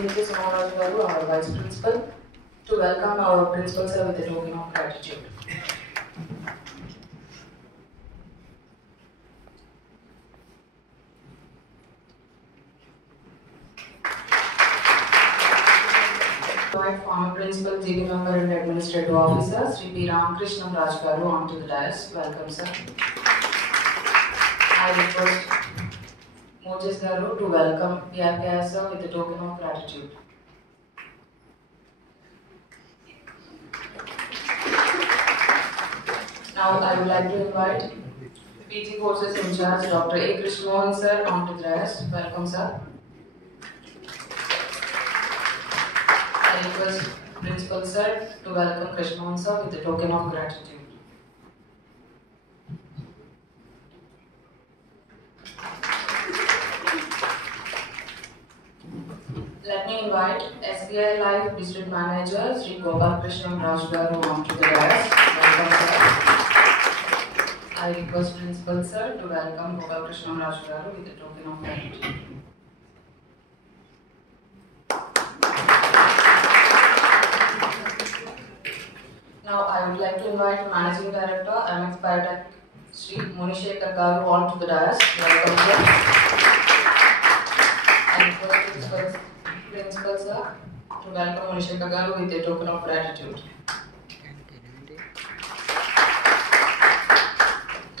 CHS Somaraj Garu, our Vice Principal, to welcome our Principal Sir with a token of gratitude. Invite former Principal, GB Member and Administrative Officer, Sri P. Ramakrishnan Raj Garu onto the dais. Welcome, sir. I request Moses Garu to welcome PRKS sir with a token of gratitude. Now I would like to invite PG Courses in charge Dr. A. Krishnamohan sir onto the dais. Welcome, sir. I request Principal sir to welcome Krishnamohan sir with a token of gratitude. Let me invite SBI Life District Manager Sri Gopal Krishnan Raj Garu onto the dais. Welcome, sir. I request Principal sir to welcome Gopal Krishnan Raj Garu with a token of gratitude. Now I would like to invite Managing Director MX Biotech Sri Munishekar Garu onto the dais. Welcome, sir. I request Principal sir to welcome Munishekar Garu with a token of gratitude.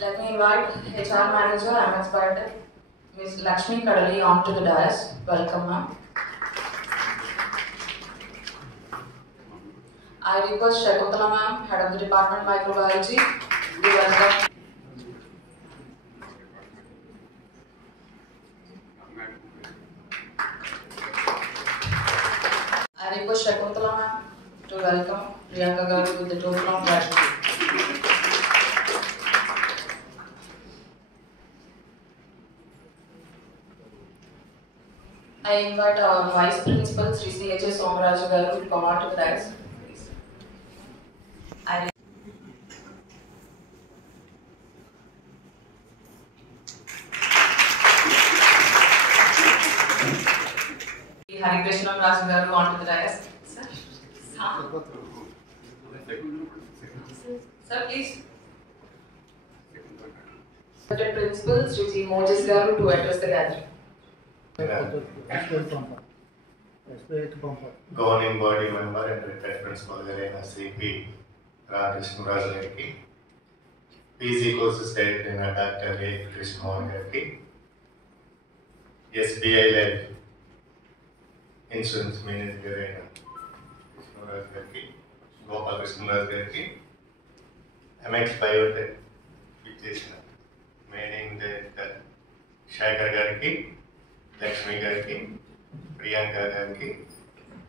Let me invite HR Manager MX Biotech Ms. Lakshmi Kadali onto the dais. Welcome, ma'am. I request Shakuntala ma'am, Head of the Department Microbiology, to welcome. I request Shakuntala ma'am to welcome Priyanka Garu with the token of gratitude. I invite our Vice Principal Sri CHS Somaraj Garu to come on to the dais. Hari Krishnan Raj Garu onto the dais. Sir? Sir, please. Principal Sri G. Moses Garu to address the gathering. Governing body member and retired principal Garena CP Ramakrishnan Raj Gariki, PG Courses Director Dr. A. Krishnamohan Gariki, SBI Life Insurance Manager Garena Krishna Raj Gariki, Gopal Krishna Raj Gariki, MX Biotech which is Managing Director Shankar Gariki, Lakshmi Gariki, Priyanka Gariki,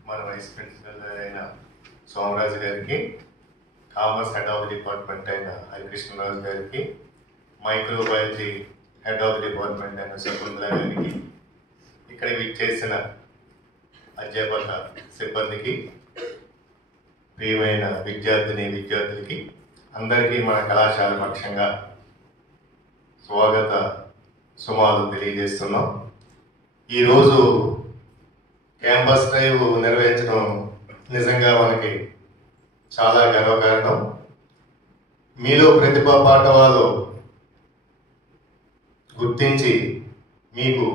మన vice principal అయిన సోమరాజు గారికి, commerce head of the department అయిన హరికృష్ణరాజు గారికి, microbiology head of the department అయిన శకుంతల గారికి, ఇక్కడికి చేసిన అధ్యాపక సిబ్బందికి, ప్రియమైన విద్యార్థులకి అందరికీ మన కళాశాల పక్షంగా స్వాగత సుమాలు తెలియజేస్తున్నాం. ఈరోజు క్యాంపస్ డ్రైవ్ నిర్వహించడం నిజంగా మనకి చాలా గర్వకారణం. మీలో ప్రతిభా పాఠవాలు గుర్తించి మీకు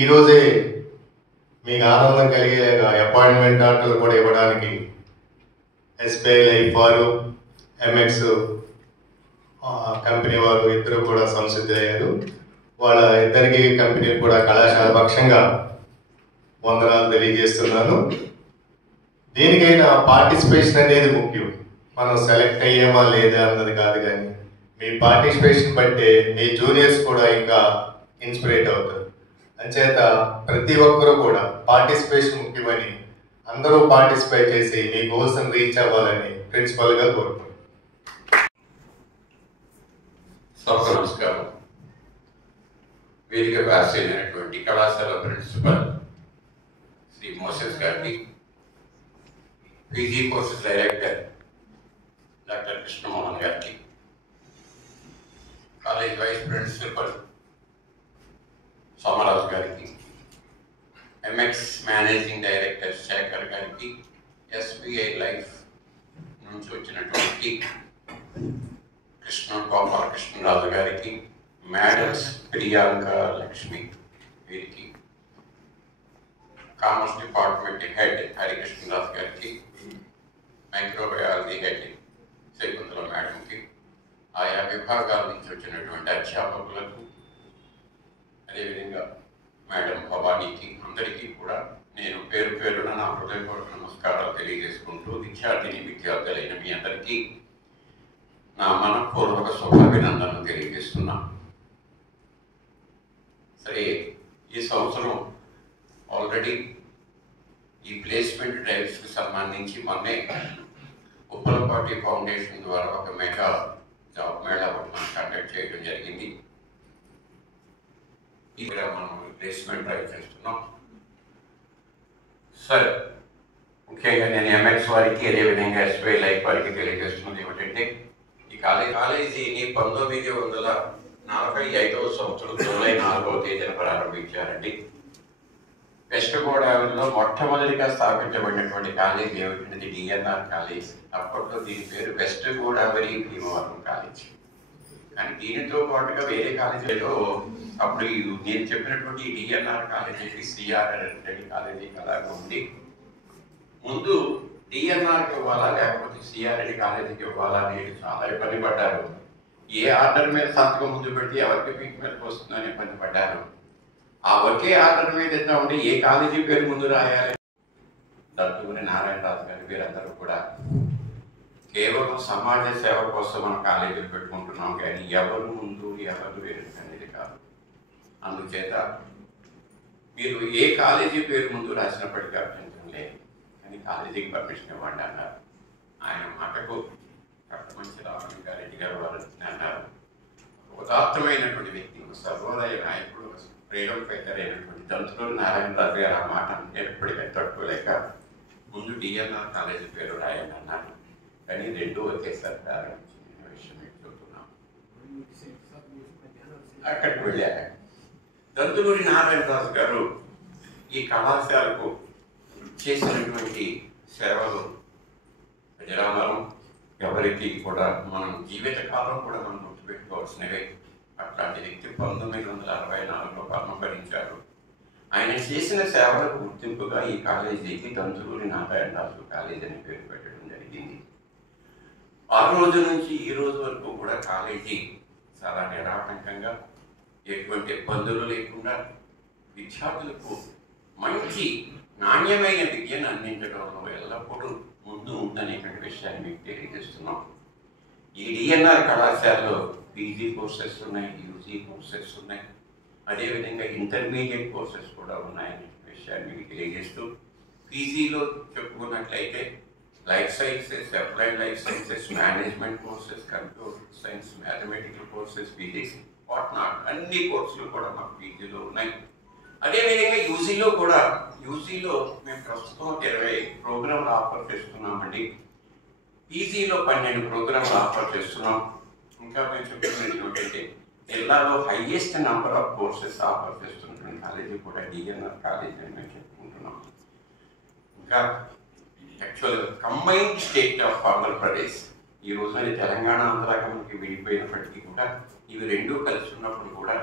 ఈరోజే మీకు ఆనందం కలిగేలాగా అపాయింట్మెంట్ ఆర్డర్లు కూడా ఇవ్వడానికి ఎస్బీఐ లైఫ్ వారు, ఎంఎక్స్ కంపెనీ వారు ఇద్దరు కూడా సంసిద్ధులయ్యారు. వాళ్ళ ఇద్దరికి కంపెనీ కూడా కళాశాల పక్షంగా వందనాలు తెలియజేస్తున్నాను. దేనికైనా పార్టిసిపేషన్ అనేది ముఖ్యం. మనం సెలెక్ట్ అయ్యామా లేదా అన్నది కాదు, కానీ మీ పార్టిసిపేషన్ బట్టే మీ జూనియర్స్ కూడా ఇంకా ఇన్స్పిరేట్ అవుతారు. అంచేత ప్రతి ఒక్కరూ కూడా పార్టిసిపేషన్ ముఖ్యమని అందరూ పార్టిసిపేట్ చేసి మీ గోల్స్ని రీచ్ అవ్వాలని ప్రిన్సిపల్గా కోరుకుంటున్నాను. నమస్కారం. వేదిక వ్యాసైనటువంటి కళాశాల ప్రిన్సిపల్ శ్రీ మోసెస్ గారికి, PG courses director doctor Krishnamohan గారికి, కాలేజ్ వైస్ ప్రిన్సిపల్ సోమరాజు గారికి, ఎంఎక్స్ మేనేజింగ్ డైరెక్టర్ శేఖర్ గారికి, ఎస్బీఐ లైఫ్ నుంచి వచ్చినటువంటి గోపాల్ కృష్ణరాజు గారికి, మేడమ్స్ ప్రియాంక లక్ష్మి వీరికి, కామర్స్ డిపార్ట్మెంట్ హెడ్ హరికృష్ణరాజు గారికి, మైక్రోబయాలజీ హెడ్ శకుంతల మేడంకి, ఆయా విభాగాల నుంచి వచ్చినటువంటి అధ్యాపకులకు, అదేవిధంగా మేడం భవానీకి, అందరికీ కూడా నేను పేరు పేరున నా హృదయపూర్వక నమస్కారాలు తెలియజేసుకుంటూ విద్యార్థులైన మీ అందరికీ నా మనపూర్వక శుభాభినందనలు తెలియజేస్తున్నాను. సరే, ఈ సంవత్సరం ఆల్రెడీ ఈ ప్లేస్మెంట్ డ్రైవ్స్కి సంబంధించి మొన్నే ఉప్పలపాటి ఫౌండేషన్ ద్వారా ఒక మెగా జాబ్ మేళా మనం కండక్ట్ చేయడం జరిగింది. ఇక్కడ మనం ప్లేస్మెంట్ డ్రైవ్ చేస్తున్నాం. సరే, ముఖ్యంగా నేను ఎంఎక్స్ వారికి, అదేవిధంగా ఎస్బీఐ లైఫ్ వారికి తెలియజేస్తున్నది ఏమిటంటే, ఈ కాలేజీని 1945వ సంవత్సరం జూలై 4వ తేదీన ప్రారంభించారండి. వెస్ట్ గోదావరిలో మొట్టమొదటిగా స్థాపించబడినటువంటి కాలేజీ ఏమిటంటే డిఎన్ఆర్ కాలేజ్. అప్పట్లో దీని పేరు వెస్ట్ గోదావరి భీమవరం కాలేజ్. కానీ దీనితో పాటుగా వేరే కాలేజీలో అప్పుడు నేను చెప్పినటువంటి డిఎన్ఆర్ కాలేజీకి సిఆర్ఆర్ కాలేజీ అలాగే ఉంది. ముందు డిఎన్ఆర్కి ఇవ్వాలా లేకపోతే సిఆర్ఐ కాలేజీకి ఇవ్వాలా అనేది చాలా ఇబ్బంది పడ్డారు. ఏ ఆర్డర్ మీద సంతకం ముందు పెడితే ఎవరికి పీక్ మీదకి వస్తుందని ఇబ్బంది పడ్డారు. ఆ ఒకే ఆర్డర్ మీద ఎంత ఉంటే ఏ కాలేజీ పేరు ముందు రాయాలి. దత్తుని నారాయణరాజు గారి వీరందరూ కూడా కేవలం సమాజ సేవ కోసం మనం కాలేజీలు పెట్టుకుంటున్నాం, కానీ ఎవరు ముందు ఎవరు వెనుక అనేది కాదు. అందుచేత మీరు ఏ కాలేజీ పేరు ముందు రాసినప్పటికీ అభ్యంతరం లేదు, కానీ కాలేజీకి పర్మిషన్ ఇవ్వండి అన్నారు. ఆయన మాటకు కట్టమంచి రామలింగారెడ్డి గారు వారు అన్నారు. ఉదాత్తమైనటువంటి వ్యక్తి, సర్వోదయ నాయకుడు, ఫ్రీడమ్ ఫైటర్ అయినటువంటి దంతులూరి నారాయణరాజు గారు ఆ మాట అంటే ఎప్పటికీ తట్టుకోలేక ముందు డిఎన్ఆర్ కాలేజీ పేరు రాయండి అన్నారు. కానీ రెండు ఒకేసారి ప్రారంభించిన విషయం మీకు చెబుతున్నాం. అక్కడికి వెళ్ళాక దంతులూరి నారాయణరాజు గారు ఈ కళాశాలకు చేసినటువంటి సేవలు విరామం ఎవరికి కూడా మనం జీవితకాలం కూడా మనం గుర్తుపెట్టుకోవాల్సినవి. అట్లాంటి వ్యక్తి 1964లో పరమపరించారు. ఆయన చేసిన సేవలకు గుర్తింపుగా ఈ కాలేజీకి దంతులూరి నారాయణరాజు కాలేజీ అని పేరు పెట్టడం జరిగింది. ఆ రోజు నుంచి ఈ రోజు వరకు కూడా కాలేజీ చాలా నిరాటంకంగా, ఎటువంటి ఇబ్బందులు లేకుండా విద్యార్థులకు మంచి నాణ్యమైన విద్యను అందించడంలో ఎల్లప్పుడూ ముందు ఉందనేటువంటి విషయాన్ని మీకు తెలియజేస్తున్నాం. ఈ డిఎన్ఆర్ కళాశాలలో పీజీ కోర్సెస్ ఉన్నాయి, యూజీ కోర్సెస్ ఉన్నాయి, అదేవిధంగా ఇంటర్మీడియట్ కోర్సెస్ కూడా ఉన్నాయనే విషయాన్ని మీకు తెలియజేస్తూ, పీజీలో చెప్పుకున్నట్లయితే life sciences, applied life sciences, management courses, computer science, mathematical courses, physics, what not అన్ని కోర్సులు కూడా మాకు పీజీలో ఉన్నాయి. అదేవిధంగా యూజీలో మేము ప్రస్తుతం 20 ప్రోగ్రాంలు ఆఫర్ చేస్తున్నామండి. పీజీలో 12 ప్రోగ్రాంలు ఆఫర్ చేస్తున్నాం. ఇంకా మేము చెప్తున్నది ఏంటంటే జిల్లాలో highest number of courses offer చేస్తున్నటువంటి కాలేజీ కూడా డిఎన్ఆర్ కాలేజీ అని మేము చెప్పుకుంటున్నాం. ఇంకా యాక్చువల్గా కంబైన్డ్ స్టేట్ ఆఫ్ ఆంధ్రప్రదేశ్, ఈ రోజున తెలంగాణ ఆంధ్రాగా మనకి విడిపోయినప్పటికీ కూడా ఇవి రెండూ కలిసి ఉన్నప్పుడు కూడా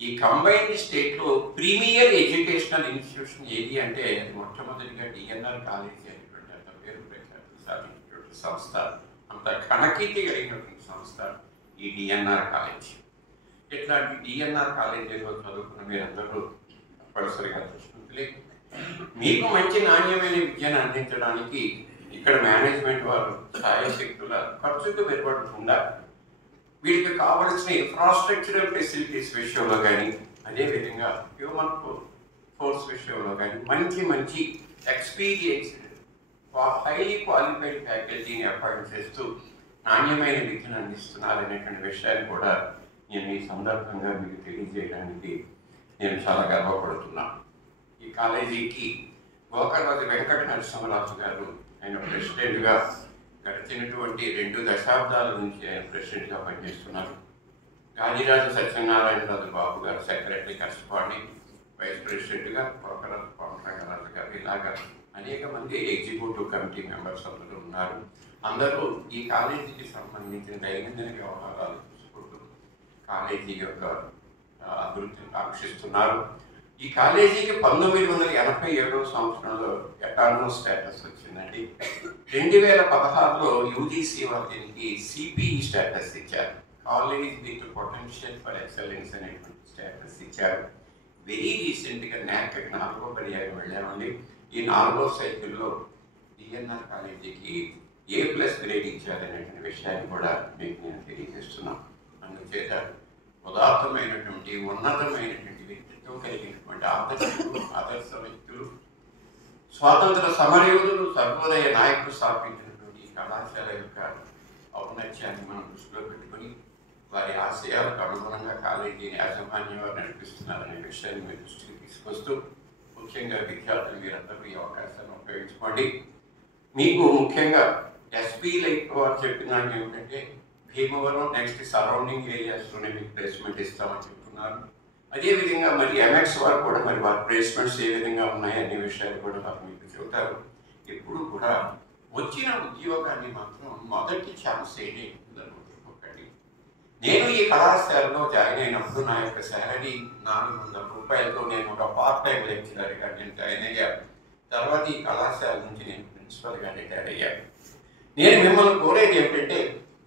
ఈ కంబైన్డ్ స్టేట్లో ప్రీమియర్ ఎడ్యుకేషనల్ ఇన్స్టిట్యూషన్ ఏది అంటే అది మొట్టమొదటిగా డిఎన్ఆర్ కాలేజీ అనేటువంటి అంత పేరు సాధించినటువంటి సంస్థ, అంత కణకీర్తి కలిగినటువంటి సంస్థ ఈ డిఎన్ఆర్ కాలేజ్. ఇట్లాంటి డిఎన్ఆర్ కాలేజీలో చదువుకున్న మీరందరూ తప్పనిసరిగా చూసుకుంటే మీకు మంచి నాణ్యమైన విద్యను అందించడానికి ఇక్కడ మేనేజ్మెంట్ వారు ఛాయాశక్తుల ఖర్చుకు వెలువడకుండా వీటికి కావలసిన ఇన్ఫ్రాస్ట్రక్చరల్ ఫెసిలిటీస్ విషయంలో కానీ, అదేవిధంగా హ్యూమన్ ఫోర్స్ విషయంలో కానీ మంచి ఎక్స్పీరియన్స్డ్ హైలీ క్వాలిఫైడ్ ఫ్యాకల్టీని అపాయింట్ చేస్తూ నాణ్యమైన విద్యను అందిస్తున్నారనేటువంటి విషయాన్ని కూడా నేను ఈ సందర్భంగా మీకు తెలియజేయడానికి నేను చాలా గర్వపడుతున్నాను. ఈ కాలేజీకి గోకరాజు వెంకట నరసింహరాజు గారు ఆయన ప్రెసిడెంట్గా గడిచినటువంటి 2 దశాబ్దాల నుంచి ఆయన ప్రెసిడెంట్గా పనిచేస్తున్నారు. గాలిరాజు సత్యనారాయణరాజు బాబు గారు సెక్రటరీ కరస్పాండింగ్ వైస్ ప్రెసిడెంట్గా గోకరాజు కోట్లగరాజు గారు, ఇలాగా అనేక మంది ఎగ్జిక్యూటివ్ కమిటీ మెంబర్స్ అందరూ ఉన్నారు. అందరూ ఈ కాలేజీకి సంబంధించిన దైనందిన వ్యవహారాలు చూసుకుంటూ కాలేజీ యొక్క అభివృద్ధిని ఆకర్షిస్తున్నారు. ఈ కాలేజీకి 1987 సంవత్సరంలో అటానమస్ స్టేటస్ వచ్చిందండి. 2016లో యూజీసీ వారు దీనికి సిపిఈ స్టేటస్ ఇచ్చారు, college with potential for excellence అనేటువంటి స్టేటస్ ఇచ్చారు. వెరీ రీసెంట్గా NAAC 4వ పర్యాయం వెళ్ళామండి. ఈ 4వ సైకిల్లో డిఎన్ఆర్ కాలేజీకి A+ గ్రేడ్ ఇచ్చారనేటువంటి విషయాన్ని కూడా మీకు నేను తెలియజేస్తున్నాను. అందుచేత ఉదాత్తమైనటువంటి ఉన్నతమైనటువంటి వ్యక్తిత్వం కలిగినటువంటి ఆదర్శ వ్యక్తులు, స్వాతంత్ర సమరయోధులు, సర్వోదయ నాయకులు స్థాపించినటువంటి కళాశాల యొక్క ఔన్నత్యాన్ని మనం దృష్టిలో పెట్టుకుని వారి ఆశయాలకు అనుగుణంగా కాలేజీని యాజమాన్యం వారు నడిపిస్తున్నారనే విషయాన్ని మీ దృష్టికి తీసుకొస్తూ, ముఖ్యంగా విద్యార్థులు మీరందరూ ఈ అవకాశాన్ని ఉపయోగించుకోండి. మీకు ముఖ్యంగా ఎస్పీ లైఫ్ వారు చెప్పినట్టు ఏమిటంటే భీమవరం నెక్స్ట్ సరౌండింగ్ ఏరియాస్లోనే మీకు ప్లేస్మెంట్ ఇస్తామని చెప్తున్నారు. అదేవిధంగా మరి MX వారు కూడా మరి వారి ప్లేస్మెంట్స్ ఏ విధంగా ఉన్నాయి అనే విషయాలు కూడా వారు మీకు చెబుతారు. ఎప్పుడు కూడా వచ్చిన ఉద్యోగాన్ని మాత్రం మొదటి ఛాన్స్ ఏంటి ఒకటి. నేను ఈ కళాశాలలో జాయిన్ అయినప్పుడు నా యొక్క శాలరీ 400 రూపాయలతో నేను ఒక పార్ట్ టైం లెక్చరర్గా నేను జాయిన్ అయ్యాను. తర్వాత ఈ కళాశాల నుంచి నేను ప్రిన్సిపల్గా రిటైర్ అయ్యాను. నేను మిమ్మల్ని కోరేది ఏంటంటే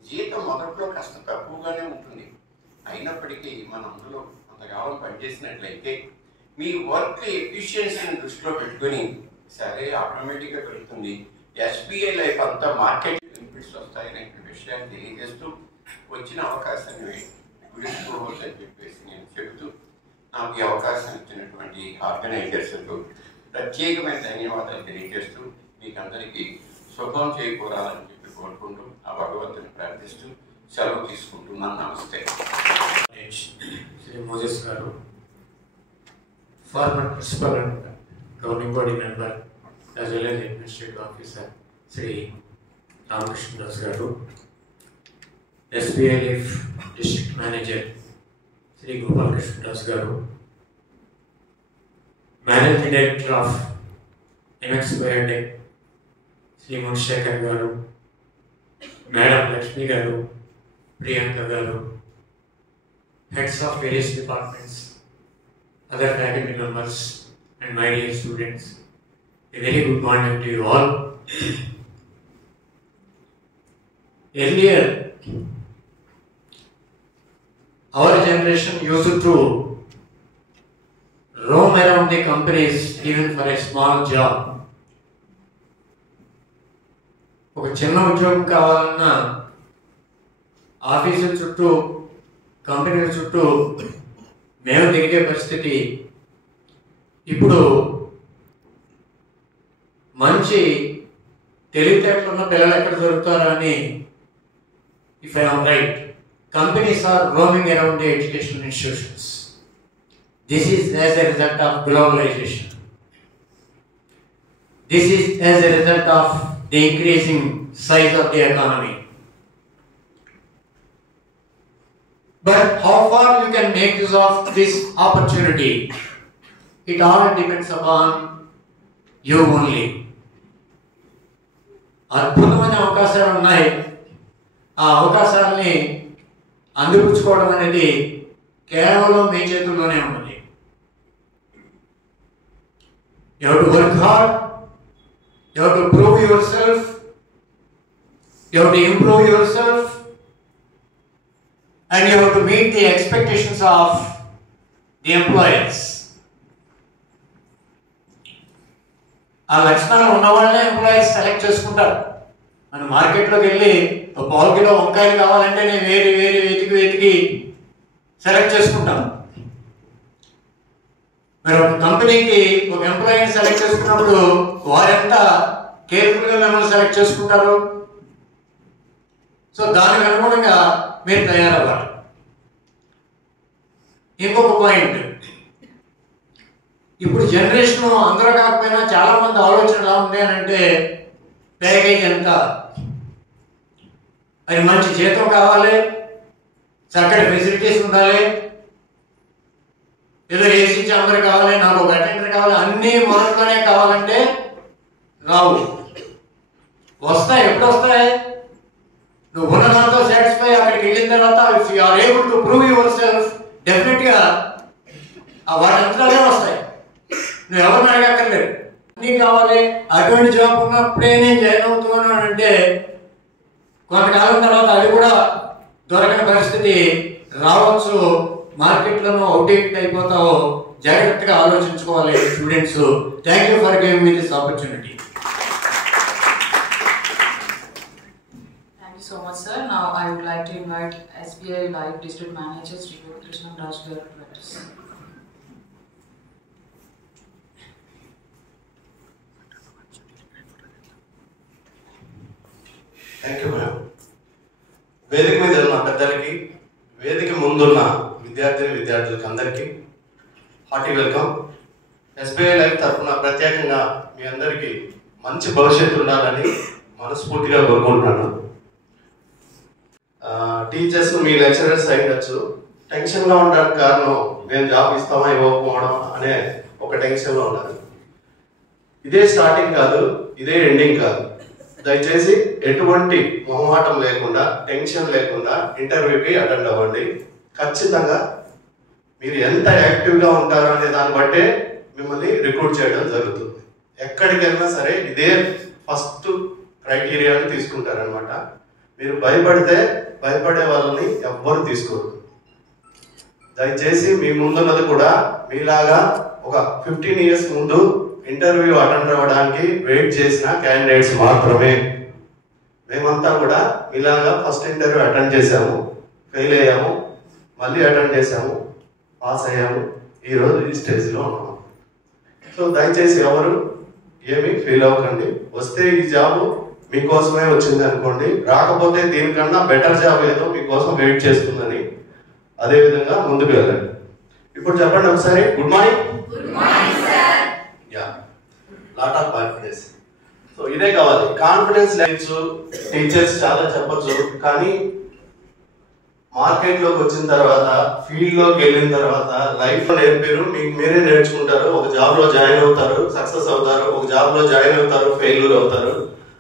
జీతం మొదట్లో కాస్త తక్కువగానే ఉంటుంది, అయినప్పటికీ మనం అందులో కొంతకాలం పనిచేసినట్లయితే మీ వర్క్ ఎఫిషియన్సీని దృష్టిలో పెట్టుకుని సరే ఆటోమేటిక్గా పెడుతుంది. SBI లైఫ్ అంతా మార్కెట్ బెనిఫిట్స్ వస్తాయనే విషయాన్ని తెలియజేస్తూ వచ్చిన అవకాశాన్ని గురించుకోవచ్చు అని చెప్పేసి నేను చెబుతూ నాకు ఈ అవకాశం ఇచ్చినటువంటి ఆర్గనైజర్స్కు ప్రత్యేకమైన ధన్యవాదాలు తెలియజేస్తూ మీకు అందరికీ శుభం చేకూరాలని చెప్పి కోరుకుంటూ ఆ భగవంతుని ప్రార్థిస్తూ సెలవు తీసుకుంటున్నాను. నమస్తే. శ్రీ మోజెస్ గారు, former principal and governing body member as well as administrative officer Shri Ramakrishnadas గారు, SBI life district manager Shri Gopalakrishnadas గారు, managing director of MX biotech Shri Munisekhar గారు, మేడం లక్ష్మి గారు, ప్రియాంక గారు, heads of various departments, other faculty members, and my dear students, a very good morning to you all. Earlier, our generation used to roam around the companies even for a small job. ఒక చిన్న ఉద్యోగం కావాలన్నా ఆఫీసుల చుట్టూ, కంపెనీల చుట్టూ మేము తిరిగే పరిస్థితి. ఇప్పుడు మంచి తెలివితేటలు ఉన్న పిల్లలు ఎక్కడ దొరుకుతారా అని, if I am right, companies are roaming around the educational institutions. This is as a result of globalization. This is as a result of the increasing size of the economy. But how far you can make use of this opportunity, it all depends upon you only. అద్భుతమైన అవకాశాలు ఉన్నాయి. ఆ అవకాశాలని అందిపుచ్చుకోవడం అనేది కేవలం మీ చేతుల్లోనే ఉన్నది. You have to work hard. You have to prove yourself, you have to improve yourself, and you have to meet the expectations of the employers. ఆ లక్షణాలు ఉన్న వాళ్ళనే ఎంప్లాయర్స్ సెలెక్ట్ చేసుకుంటారు. మన మార్కెట్లోకి వెళ్ళి ఒక 1/2 కిలో వంకాయలు కావాలంటే నేను వేరి వెతికి సెలెక్ట్ చేసుకుంటాం. మీరు ఒక కంపెనీకి ఒక ఎంప్లాయీని సెలెక్ట్ చేసుకున్నప్పుడు వారెంత కేర్ఫుల్గా మిమ్మల్ని సెలెక్ట్ చేసుకుంటారు. సో దానికి అనుగుణంగా మీరు తయారవ్వాలి. ఇంకొక పాయింట్, ఇప్పుడు జనరేషన్ అందరూ కాకపోయినా చాలా మంది ఆలోచన ఎలా ఉంది అని అంటే, ప్యాకేజ్ ఎంత, అది మంచి జీతం కావాలి, చక్కటి ఫెసిలిటీస్ ఉండాలి, ఏదో ఏసీ ఛాంబర్ కావాలి, నాకు ఒక అటెండర్ కావాలి, కావాలి, అన్నీ మొదట్లోనే కావాలంటే రావు. వస్తాయి. ఎప్పుడు వస్తాయి? నువ్వు ఉన్న దాంతో సాటిస్ఫై అక్కడికి వెళ్ళిన తర్వాత if you are able to prove yourself డెఫినెట్గా వాటి అంతరాలే వస్తాయి. నువ్వు ఎవరిని అడగక్కర్లేదు. అన్నీ కావాలి. అటువంటి జాబ్ ఉన్నప్పుడే నేను జాయిన్ అవుతున్నాను అంటే కొంతకాలం తర్వాత అది కూడా దొరకని పరిస్థితి రావచ్చు. మార్కెట్లోనూ అవుట్డేట్ అయిపోతావు. జాగ్రత్తగా ఆలోచించుకోవాలి students. Thank you for giving me this opportunity. Thank you so much, sir. Now I would like to invite SBI Life District Manager Sri Gopal Raj garu to address. Thank you madam. వేదిక మీద ఉన్న పెద్దలకి, వేదిక ముందున్న విద్యార్థులకి అందరికీ hearty welcome. SBI life తరఫున ప్రత్యేకంగా మీ అందరికీ మంచి భవిష్యత్తు ఉండాలని మనస్ఫూర్తిగా కోరుకుంటున్నాను. టీచర్స్ మీ లెక్చరర్స్ అయ్యొచ్చు, టెన్షన్గా ఉండడానికి కారణం మేము జాబ్ ఇస్తామా ఇవ్వకపోవడం అనే ఒక టెన్షన్లో ఉన్నారు. ఇదే స్టార్టింగ్ కాదు, ఇదే ఎండింగ్ కాదు. దయచేసి ఎటువంటి మొహమాటం లేకుండా, టెన్షన్ లేకుండా ఇంటర్వ్యూకి అటెండ్ అవ్వండి. ఖచ్చితంగా మీరు ఎంత యాక్టివ్గా ఉంటారో అనే దాన్ని బట్టే మిమ్మల్ని రిక్రూట్ చేయడం జరుగుతుంది. ఎక్కడికి వెళ్ళినా సరే ఇదే ఫస్ట్ క్రైటీరియాని తీసుకుంటారనమాట. మీరు భయపడే వాళ్ళని ఎవ్వరు తీసుకోరు. దయచేసి మీ ముందున్నది కూడా మీలాగా ఒక 15 years ముందు ఇంటర్వ్యూ అటెండ్ అవ్వడానికి వెయిట్ చేసిన క్యాండిడేట్స్ మాత్రమే. మేమంతా కూడా ఇలాగా ఫస్ట్ ఇంటర్వ్యూ అటెండ్ చేసాము, ఫెయిల్ అయ్యాము, మళ్ళీ అటెండ్ చేసాము, పాస్ అయ్యాము, ఈరోజు ఈ స్టేజ్లో ఉన్నాము. సో దయచేసి ఎవరు ఏమి ఫీల్ అవ్వకండి. వస్తే ఈ జాబ్ మీకోసమే వచ్చింది అనుకోండి, రాకపోతే దీనికన్నా బెటర్ జాబ్ ఏదో మీకోసం వెయిట్ చేస్తుందని అదేవిధంగా ముందుకు వెళ్ళండి. ఇప్పుడు చెప్పండి ఒకసారి. Good morning. Yeah, lot of confidence. So ఇదే కావాలి. కాన్ఫిడెన్స్ లెవెల్స్ టీచర్స్ చాలా చెప్పచ్చు, కానీ మార్కెట్లోకి వచ్చిన తర్వాత, ఫీల్డ్లోకి వెళ్ళిన తర్వాత లైఫ్లో నేర్పారు, మీకు మీరే నేర్చుకుంటారు. ఒక జాబ్లో జాయిన్ అవుతారు, సక్సెస్ అవుతారు. ఒక జాబ్లో జాయిన్ అవుతారు, ఫెయిల్యూర్ అవుతారు.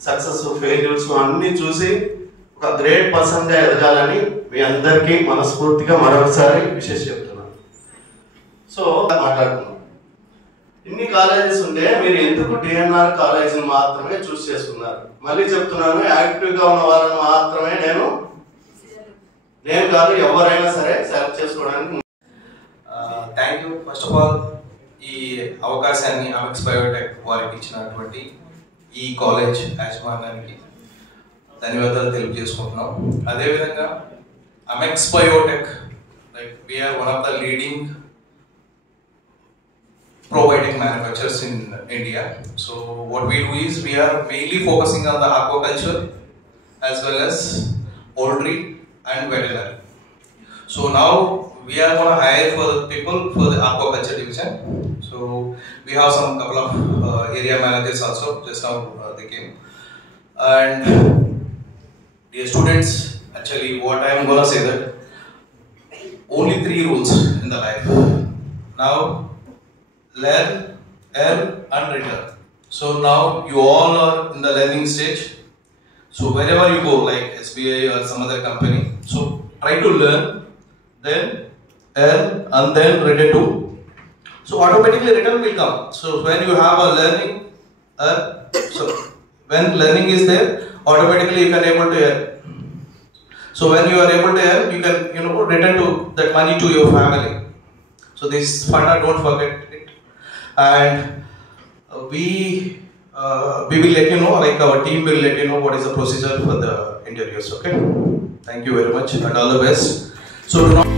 సక్సెస్ ఫెయిల్యూర్స్ అన్ని చూసి ఒక గ్రేట్ పర్సన్గా ఎదగాలని మీ అందరికీ మనస్ఫూర్తిగా మరొకసారి విషయం చెప్తున్నాను. సో మాట్లాడుతున్నాను. ఇన్ని కాలేజెస్ ఉంటే మీరు ఎందుకు డిఎన్ఆర్ కాలేజీని మాత్రమే చూస్ చేసుకున్నారు? మళ్ళీ చెప్తున్నాను, యాక్టివ్గా ఉన్న వాళ్ళని మాత్రమే నేను కాదు, ఎవరైనా సరే సెలెక్ట్ చేసుకోవడానికి. Thank you. First of all ఈ అవకాశాన్ని అమెక్స్ బయోటెక్ వారికి ఇచ్చినటువంటి ఈ కాలేజ్ యాజమాన్యానికి ధన్యవాదాలు తెలియజేసుకుంటున్నాం. అదేవిధంగా Amex biotech like we are one of the leading probiotic manufacturers in India. So what we do is we are mainly focusing on the aquaculture as well as poultry and veterinary. So now we are going to hire for the people for the aquaculture division. So we have some couple of area managers also. Just now they came. And dear students, actually what I am going to say that only 3 rules in the life. Now learn, earn and return. So now you all are in the learning stage. So wherever you go, like SBI or some other company, so try to learn, then earn and then return to. So automatically return will come. So when you have a learning, so when learning is there, automatically you can able to earn. So when you are able to earn, you can return to that money to your family. So this fund, don't forget it. And we will let you know, like our team will let you know what is the procedure for the interviews. Okay, thank you very much and all the best. So do not